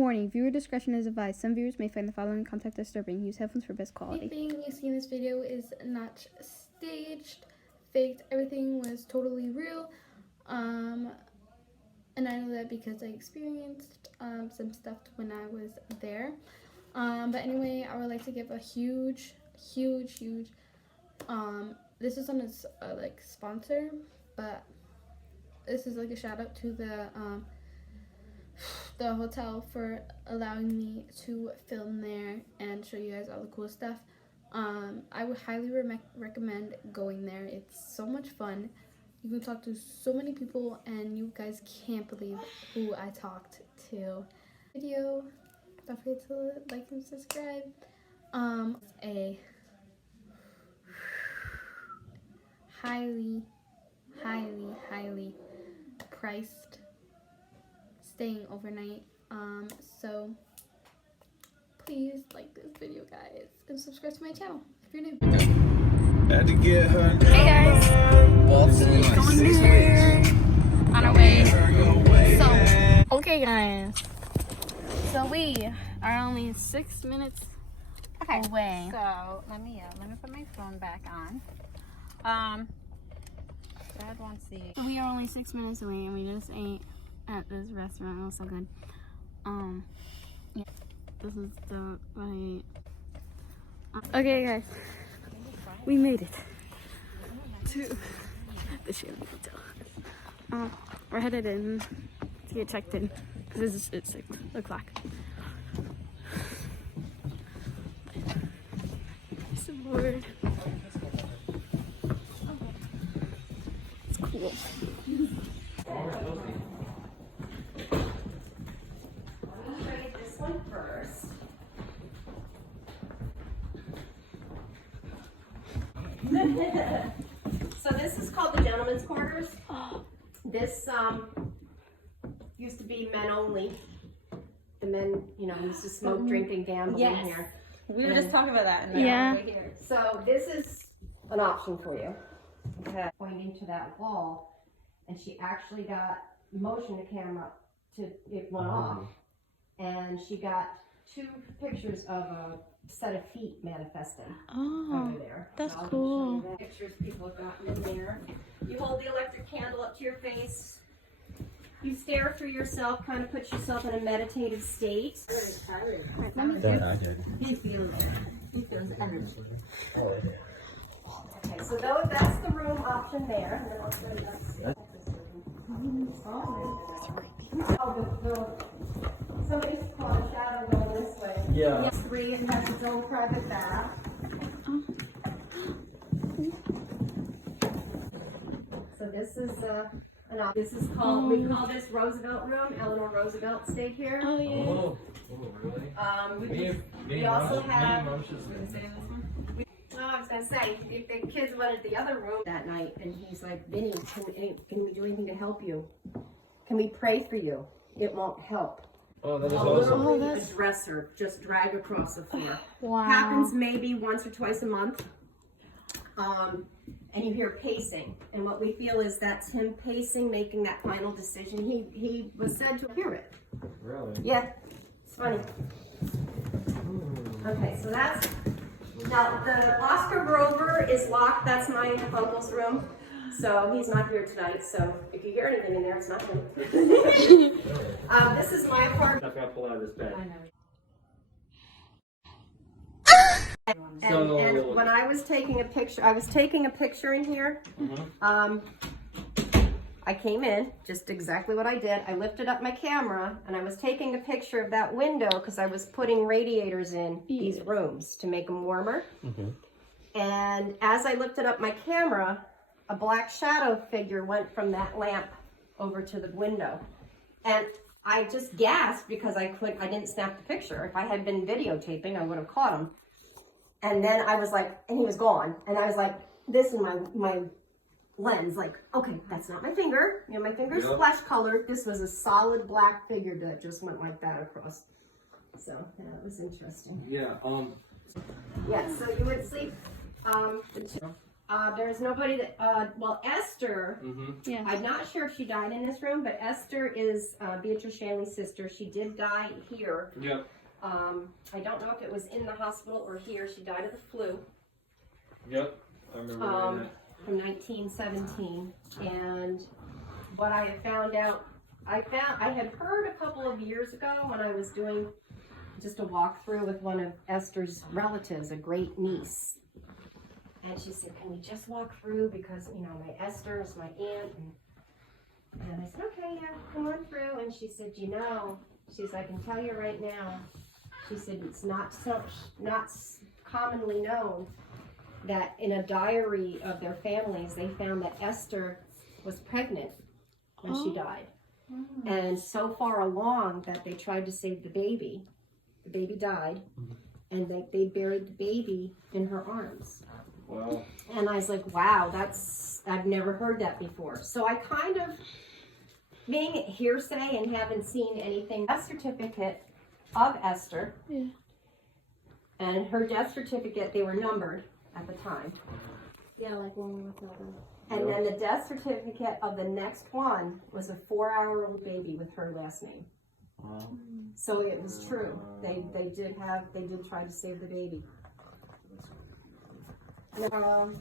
Warning, viewer discretion is advised. Some viewers may find the following content disturbing. Use headphones for best quality. Everything you see in this video is not staged, faked. Everything was totally real. And I know that because I experienced some stuff when I was there. But anyway, I would like to give a huge this is on its like sponsor, but this is like a shout out to the hotel for allowing me to film there and show you guys all the cool stuff. I would highly recommend going there. It's so much fun. You can talk to so many people and you guys can't believe who I talked to. Video, don't forget to like and subscribe. A highly priced staying overnight, so please like this video, guys, and subscribe to my channel if you're new. Had to get her. Hey guys, Going there on our way. So, okay guys, so we are only 6 minutes away. So let me put my phone back on. Dad wants the. So we are only 6 minutes away, and we just ate at this restaurant. It was so good. Yeah, this is what I ate. Okay, guys, we made it to the SHANLY hotel. We're headed in to get checked in because it's 6 o'clock. So bored. It's cool. So this is called the gentleman's quarters. This used to be men only. The men, used to smoke, drink, and gamble in here. We were just talking about that. Yeah. Right here. So this is an option for you. Okay. Pointing to that wall, and she actually got motion the camera to it went off, and she got 2 pictures of a set of feet manifesting over there. That's So I'll just cool. show you the pictures people have gotten in there. You hold the electric candle up to your face. You stare through yourself, kind of put yourself in a meditative state. He feels energy. Okay, so that's the room option there. And then I'll show you upstairs. Somebody's called a shadow going this way. Yeah. It's 3 and has its own private bath. So this is this is called, we call this Roosevelt room. Eleanor Roosevelt stayed here. Oh yeah. Oh, really? We also have, I was gonna say, if the kids went to the other room that night, and he's like, Vinny, can we do anything to help you? Can we pray for you? It won't help. Oh, that is awesome. Literally a dresser, just drag across the floor. Wow. Happens maybe once or twice a month. And you hear pacing, and what we feel is that's him pacing, making that final decision. He was said to hear it. Really? Yeah, it's funny. Okay, so that's, now the Oscar Grover is locked. That's my uncle's room. So he's not here tonight. So if you hear anything in there, it's not him. This is my apartment. I forgot to pull out of this bed. And when I was taking a picture, in here. I came in, just exactly what I did. I lifted up my camera and I was taking a picture of that window because I was putting radiators in these rooms to make them warmer. And as I lifted up my camera, a black shadow figure went from that lamp over to the window. And I just gasped because I didn't snap the picture. If I had been videotaping, I would have caught him. And then I was like, and he was gone. And I was like, this is my lens, like, okay, that's not my finger. My finger's flesh colored. This was a solid black figure that just went like that across. So, yeah, it was interesting. Yeah, Yeah, so you would sleep, There's nobody that, well, Esther, Yeah. I'm not sure if she died in this room, but Esther is Beatrice Shanley's sister. She did die here. Yep. I don't know if it was in the hospital or here. She died of the flu. Yep. I remember reading that. From 1917. And what I have found out, I had heard a couple of years ago when I was doing just a walkthrough with one of Esther's relatives, a great niece. And she said, can we just walk through because, you know, my Esther is my aunt. And I said, okay, yeah, come on through. And she said, you know, she said, I can tell you right now. She said, it's not commonly known that in a diary of their families, they found that Esther was pregnant when she died. And so far along that they tried to save the baby. The baby died. And they buried the baby in her arms. Wow. And I was like, wow, I've never heard that before. So I kind of, being hearsay and haven't seen anything, death certificate of Esther. Yeah. And her death certificate, they were numbered at the time. Yeah, like one with that. And then the death certificate of the next one was a 4-hour-old baby with her last name. Wow. So it was true. They did try to save the baby. And,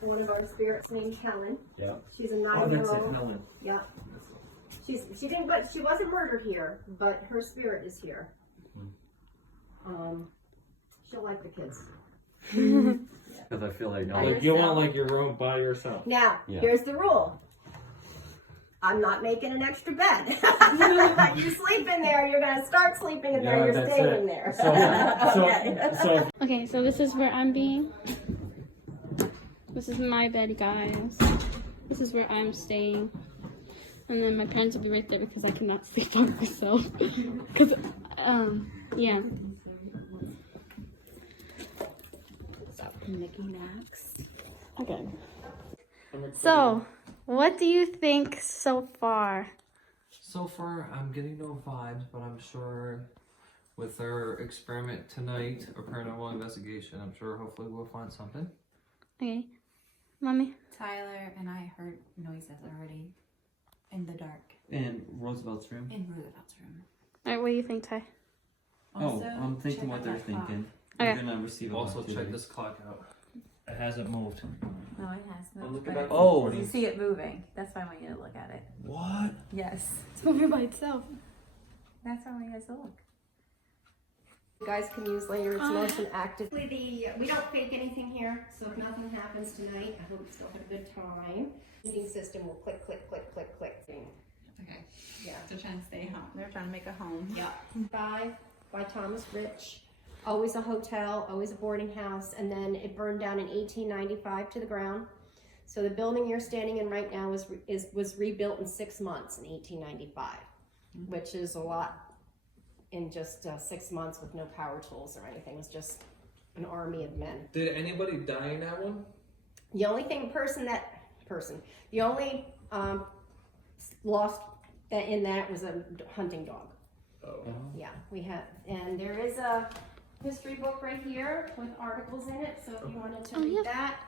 one of our spirits named Helen. Yeah. She's a Oh, that's it, 9-year-old. Helen. Yeah. She wasn't murdered here, but her spirit is here. She'll like the kids. Because I feel like Like you want like your room by yourself. Now, Yeah. here's the rule. I'm not making an extra bed. You sleep in there, you're gonna start sleeping in there, Yeah, you're that's staying it. in there. So Okay, so this is where I'm being. This is my bed, guys. This is where I'm staying. And then my parents will be right there because I cannot sleep on myself. Because, yeah. Mickey Max. Okay. So, what do you think so far? So far, I'm getting no vibes, but I'm sure with our experiment tonight, or paranormal investigation, I'm sure hopefully we'll find something. Okay. Mommy? Tyler and I heard noises already in the dark in Roosevelt's room. in Roosevelt's room. Alright, what do you think, Ty? Oh, I'm thinking check what out they're that clock. thinking. Okay. They're gonna receive a Also, lot check today. this clock out. it hasn't moved. No, it has. No, Look it's at better. that. Oh. You see it moving. That's why I want you to look at it. What? Yes. It's moving by itself. That's why I want you guys to look. You guys can use later, it's motion active. We don't fake anything here, so if nothing happens tonight, I hope you still have a good time. The heating system will click, click, click, click, click. Okay. Yeah. They're trying to stay home. They're trying to make a home. Yeah. By Thomas Rich. Always a hotel, always a boarding house, and then it burned down in 1895 to the ground. So the building you're standing in right now was rebuilt in 6 months in 1895, which is a lot in just 6 months with no power tools or anything. It was just an army of men. Did anybody die in that one? The only thing the only lost in that was a hunting dog. Oh. Yeah, we have, and there is a history book right here with articles in it, so if you wanted to read that.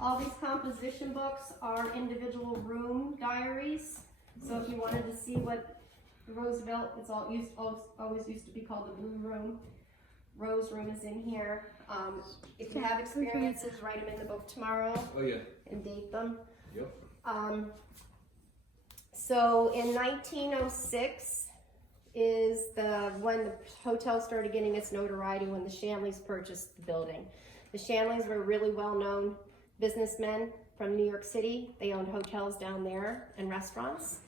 All these composition books are individual room diaries, so if you wanted to see what the Roosevelt, it's always used to be called the Blue Room. Rose Room is in here. If you have experiences, write them in the book tomorrow Oh yeah. and date them. Yep. So in 1906 is when the hotel started getting its notoriety, when the Shanleys purchased the building. The Shanleys were really well-known businessmen from New York City. They owned hotels down there and restaurants.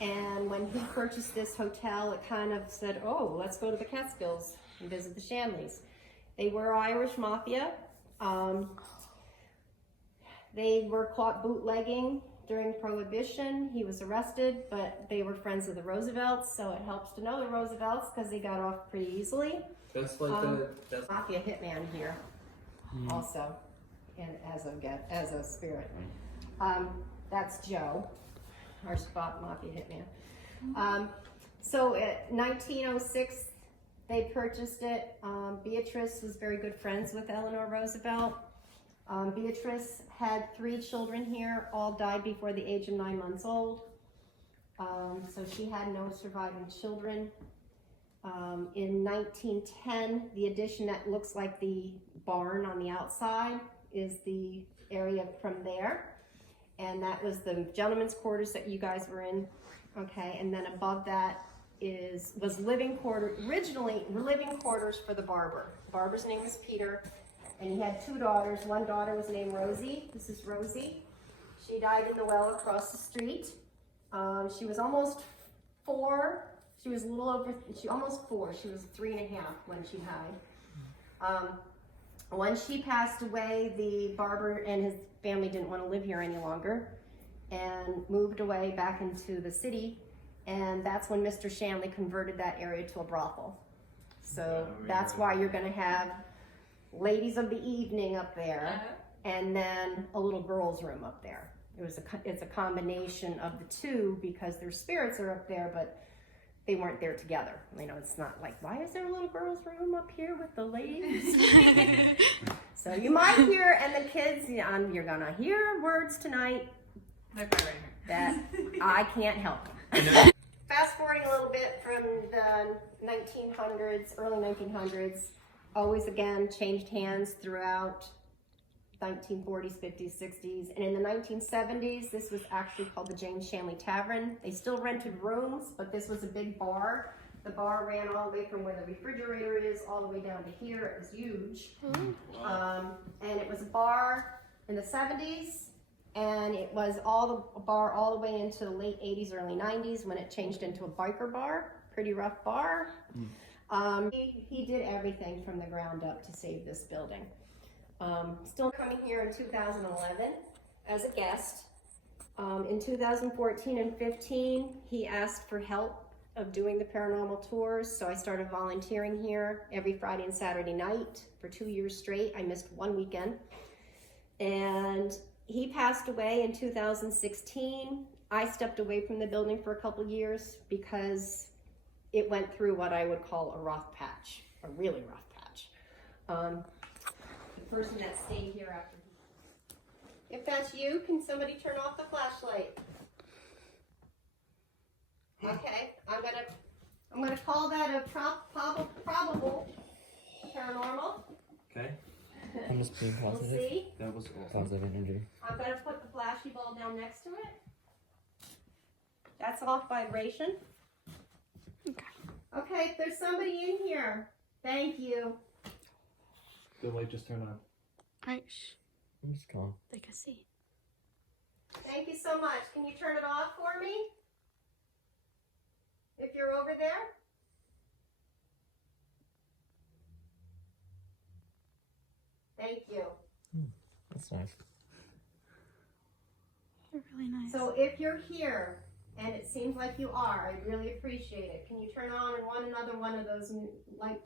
And when he purchased this hotel, it kind of said, oh, let's go to the Catskills and visit the Shanleys. They were Irish mafia. They were caught bootlegging during Prohibition. He was arrested, but they were friends of the Roosevelts, so it helps to know the Roosevelts because they got off pretty easily. That's like that's Mafia hitman here, also, and as a spirit. That's Joe, our spot mafia hitman. So at 1906, they purchased it. Beatrice was very good friends with Eleanor Roosevelt. Beatrice had 3 children here, all died before the age of 9 months old. So she had no surviving children. In 1910, the addition that looks like the barn on the outside is the area from there. And that was the gentleman's quarters that you guys were in. Okay, and then above that was living quarters, originally living quarters for the barber. The barber's name was Peter, and he had 2 daughters. One daughter was named Rosie. This is Rosie. She died in the well across the street. She was almost 4. She was a little over, almost 4. She was 3.5 when she died. When she passed away, the barber and his family didn't want to live here any longer and moved away back into the city. And that's when Mr. Shanley converted that area to a brothel. So that's why you're going to have ladies of the evening up there and then a little girl's room up there. It's a combination of the two because their spirits are up there, but they weren't there together. You know, it's not like, why is there a little girl's room up here with the ladies? So you might hear, and the kids, you're gonna hear words tonight that I can't help. Fast forwarding a little bit from the 1900s, early 1900s, always again changed hands throughout 1940s, 50s, 60s, and in the 1970s, this was actually called the James Shanley Tavern. They still rented rooms, but this was a big bar. The bar ran all the way from where the refrigerator is all the way down to here. It was huge. And it was a bar in the 70s, and it was a bar all the way into the late 80s, early 90s when it changed into a biker bar, pretty rough bar. He did everything from the ground up to save this building. Still coming here in 2011 as a guest. In 2014 and 15, he asked for help of doing the paranormal tours, so I started volunteering here every Friday and Saturday night for 2 years straight. I missed 1 weekend. And he passed away in 2016. I stepped away from the building for a couple years because it went through what I would call a rough patch, a really rough patch. The person that stayed here after. If that's you, can somebody turn off the flashlight? Okay, I'm gonna call that a probable paranormal. Okay. I'm just being We'll positive. see. That was positive energy. I'm gonna put the flashy ball down next to it. That's off vibration. Okay, if there's somebody in here, thank you. The light just turned on. Alright, I'm just calm. they can see. Thank you so much. Can you turn it off for me? If you're over there? Thank you. That's nice. They're really nice. So if you're here, and it seems like you are, I'd really appreciate it. Can you turn on another one of those light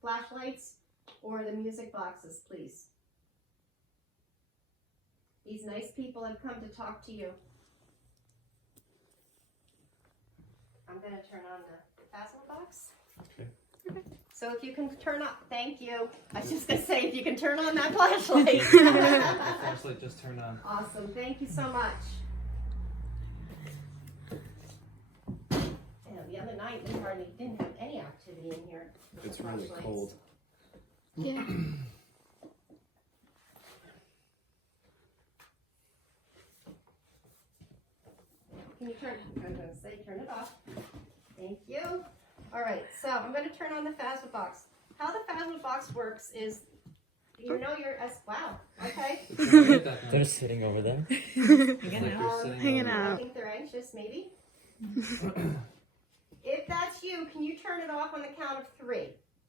flashlights or the music boxes, please? These nice people have come to talk to you. I'm going to turn on the Phasma box. Okay. So if you can turn on, thank you. I was just going to say, if you can turn on that flashlight. The flashlight just turned on. Awesome, thank you so much. And the other night, we hardly didn't have any activity in here. with It's the really flashlights. cold. Yeah. Can you turn, I'm going to say turn it off. Thank you. All right, so I'm going to turn on the Phasma box. How the Phasma box works is, you know wow, okay. They're just sitting over there. Hanging I out. think they're anxious, maybe. If that's you, can you turn it off on the count of 3?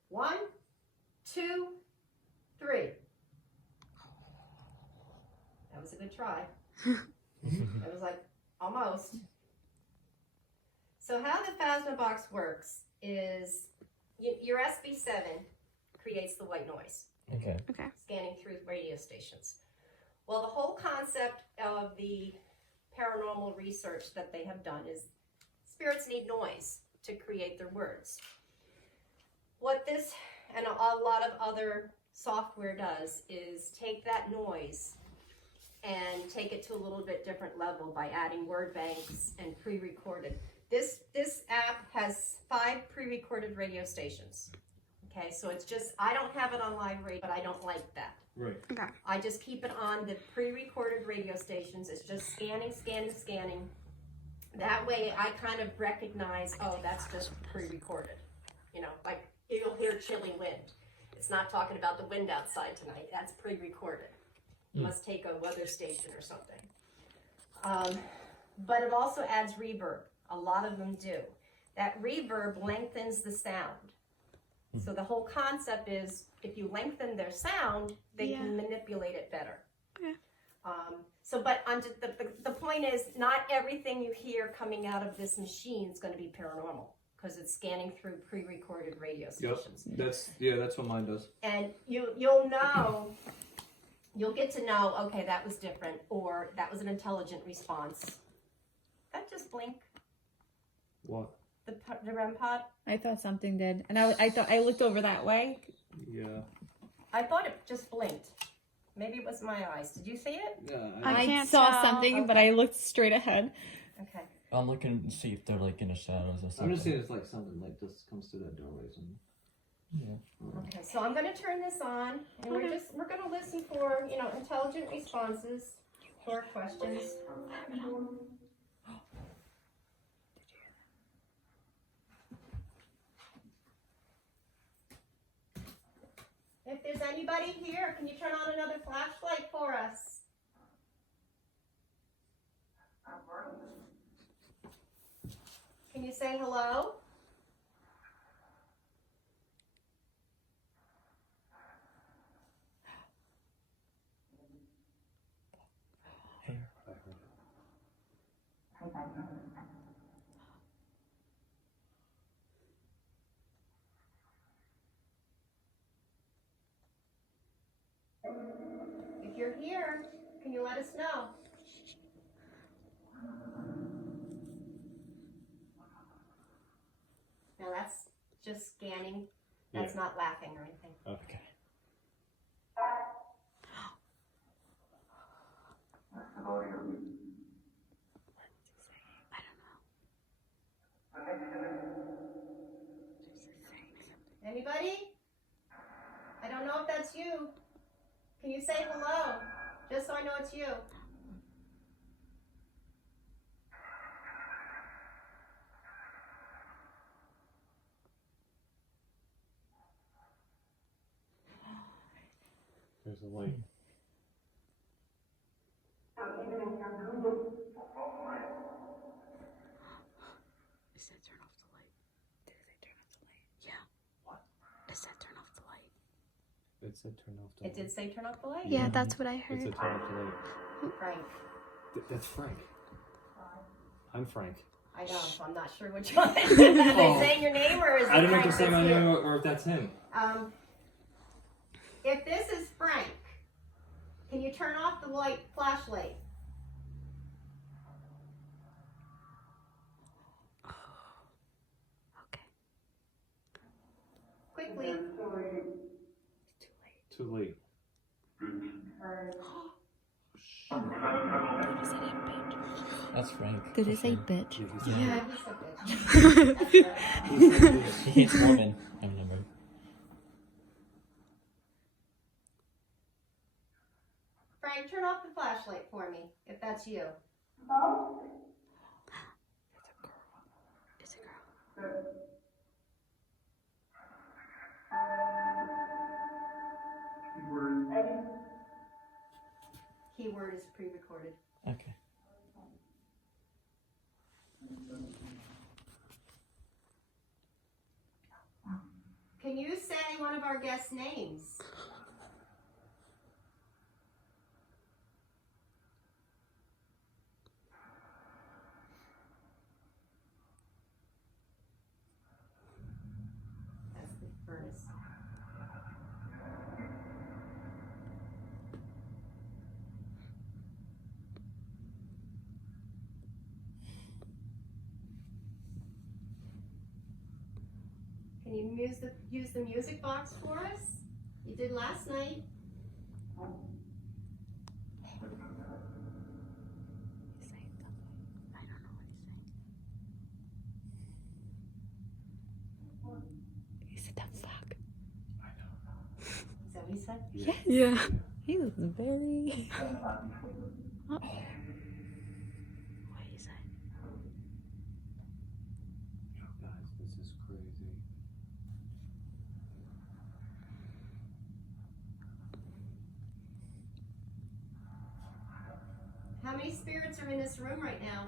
1, 2, 3. That was a good try. That was like almost. So how the Phasma box works is your SB7 creates the white noise. Okay. Scanning through radio stations. Well, the whole concept of the paranormal research that they have done is spirits need noise to create their words. What this and a lot of other software does is take that noise and take it to a little bit different level by adding word banks and pre-recorded. This app has 5 pre-recorded radio stations. Okay, so it's just, I don't have it on live radio, but I don't like that. Right. Okay. I just keep it on the pre-recorded radio stations. It's just scanning, scanning, scanning. That way I kind of recognize, oh, that's just pre-recorded. You know, like you'll hear chilly wind. It's not talking about the wind outside tonight. That's pre-recorded. You must take a weather station or something. But it also adds reverb. A lot of them do. That reverb lengthens the sound. So the whole concept is if you lengthen their sound, they can manipulate it better. Okay. But the point is, not everything you hear coming out of this machine is going to be paranormal because it's scanning through pre-recorded radio stations. Yep. That's what mine does. And you'll know, you'll get to know, okay, that was different, or that was an intelligent response. That just blink. What? The REM pod. I thought something did, and I thought I looked over that way. Yeah. I thought it just blinked. Maybe it was my eyes. Did you see it? Yeah. I can't saw tell. something, but I looked straight ahead. Okay. I'm looking to see if they're like in the shadows or something. I'm just saying it's like something like this comes through that doorway. Yeah. Okay. So I'm going to turn this on, and we're going to listen for intelligent responses to our questions. If there's anybody here, can you turn on another flashlight for us? Can you say hello? If you're here, can you let us know? Now that's just scanning. That's not laughing or anything. Okay. Anybody? I don't know if that's you. Can you say hello? Just so I know it's you. There's a light. It said turn off the light. Did it say turn off the light? Yeah. What? It said turn off the light. It said turn off the It light. did say turn off the light? Yeah, that's what I It heard. said turn off the light. Frank. That's Frank. I'm Frank. I know, so I'm not sure which one. Are they saying your name or is it I don't know if Frank they're saying my that's name here? or if that's him. If this is Frank, can you turn off the light flashlight? Okay. Quickly. Too late. That's Frank. Did it for say sure. bitch? Yeah, he's a bitch. That's right. He hates women. I remember. Frank, turn off the flashlight for me, if that's you. It's a girl. Keyword is pre-recorded. Okay. Can you say one of our guests' names? That's the furnace. Can you use the music box for us? You did last night. He said, "Don't fuck." Is that what he said? Yeah. He was very. What do you say? Guys, this is crazy. How many spirits are in this room right now?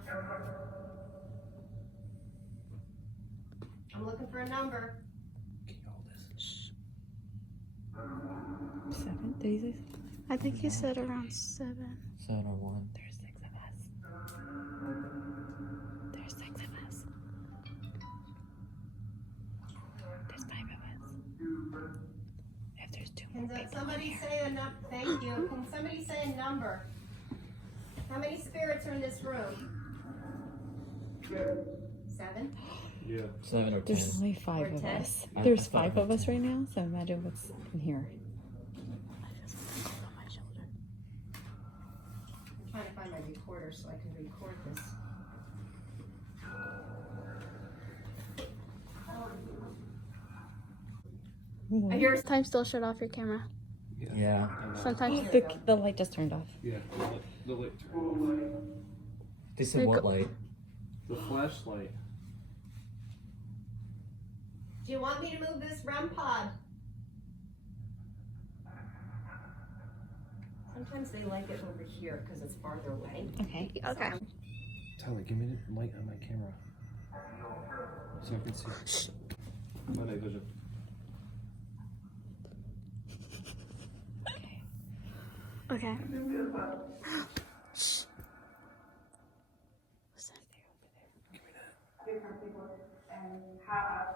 I'm looking for a number. Can you hold this? 7? Did he say 7? I think he said around 7. 7 or 1. There's 6 of us. There's 6 of us. There's 5 of us. If there's 2 more Can people somebody in here. say a number? Thank you. Can somebody say a number? How many spirits are in this room? 7? Yeah. 7 or 10. There's only 5 Or of 10? us. I There's thought 5 of us right now, so imagine what's in here. I'm trying to find my recorder so I can record this. I hear Sometimes still shut off your camera. Yeah. Sometimes the light just turned off. Yeah, the light turned off. They said what light? The flashlight. Do you want me to move this REM pod? Sometimes they like it over here because it's farther away. Okay. Okay. Tyler, give me the light on my camera. So I can see. My night vision. Okay. Give me that.